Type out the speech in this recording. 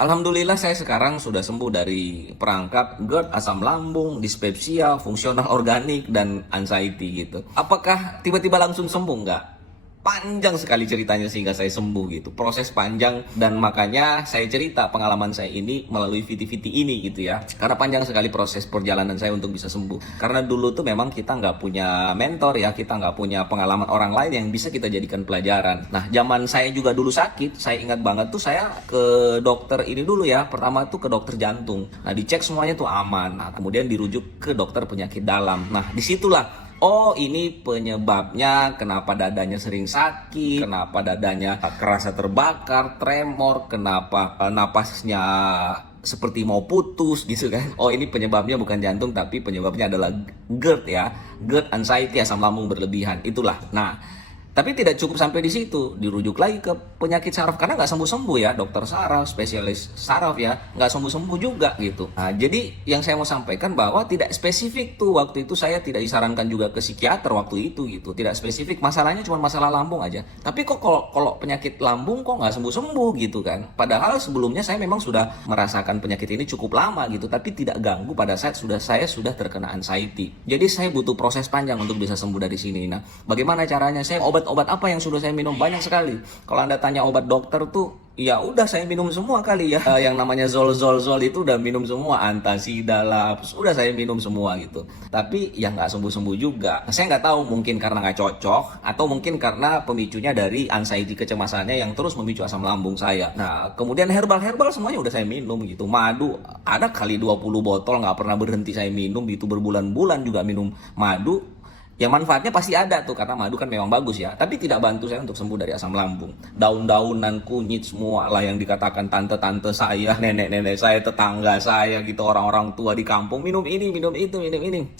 Alhamdulillah saya sekarang sudah sembuh dari perangkap GERD, asam lambung, dispepsia, fungsional organik, dan anxiety gitu. Apakah tiba-tiba langsung sembuh? Enggak. Panjang sekali ceritanya sehingga saya sembuh gitu. Proses panjang dan makanya saya cerita pengalaman saya ini melalui VT-VT ini gitu ya. Karena panjang sekali proses perjalanan saya untuk bisa sembuh. Karena dulu tuh memang kita nggak punya mentor ya, kita nggak punya pengalaman orang lain yang bisa kita jadikan pelajaran. Nah, zaman saya juga dulu sakit, saya ingat banget tuh saya ke dokter ini dulu ya. Pertama tuh ke dokter jantung. Nah, dicek semuanya tuh aman. Nah, kemudian dirujuk ke dokter penyakit dalam. Nah, disitulah oh, ini penyebabnya kenapa dadanya sering sakit, kenapa dadanya kerasa terbakar, tremor, kenapa napasnya seperti mau putus gitu kan. Oh, ini penyebabnya bukan jantung tapi penyebabnya adalah GERD ya. GERD, anxiety, asam lambung berlebihan. Itulah. Nah, tapi tidak cukup sampai di situ, dirujuk lagi ke penyakit saraf karena nggak sembuh-sembuh ya, dokter saraf, spesialis saraf ya, nggak sembuh-sembuh juga gitu. Nah, jadi yang saya mau sampaikan bahwa tidak spesifik tuh waktu itu saya tidak disarankan juga ke psikiater waktu itu gitu, tidak spesifik masalahnya cuma masalah lambung aja. Tapi kok kalau penyakit lambung kok nggak sembuh-sembuh gitu kan? Padahal sebelumnya saya memang sudah merasakan penyakit ini cukup lama gitu, tapi tidak ganggu pada saat saya sudah terkena anxiety. Jadi saya butuh proses panjang untuk bisa sembuh dari sini. Nah, bagaimana caranya? Saya obat apa yang sudah saya minum banyak sekali. Kalau Anda tanya obat dokter tuh, ya udah saya minum semua kali ya. Yang namanya Zol itu udah minum semua, Antasida lah, udah saya minum semua gitu. Tapi ya nggak sembuh-sembuh juga. Saya nggak tahu, mungkin karena nggak cocok atau mungkin karena pemicunya dari anxiety kecemasannya yang terus memicu asam lambung saya. Nah, kemudian herbal semuanya udah saya minum gitu. Madu ada kali 20 botol nggak pernah berhenti saya minum itu, berbulan-bulan juga minum madu. Yang manfaatnya pasti ada tuh karena madu kan memang bagus ya, tapi tidak bantu saya untuk sembuh dari asam lambung. Daun-daunan, kunyit semua lah yang dikatakan tante-tante saya, nenek-nenek saya, tetangga saya gitu, orang-orang tua di kampung minum ini, minum itu, minum ini.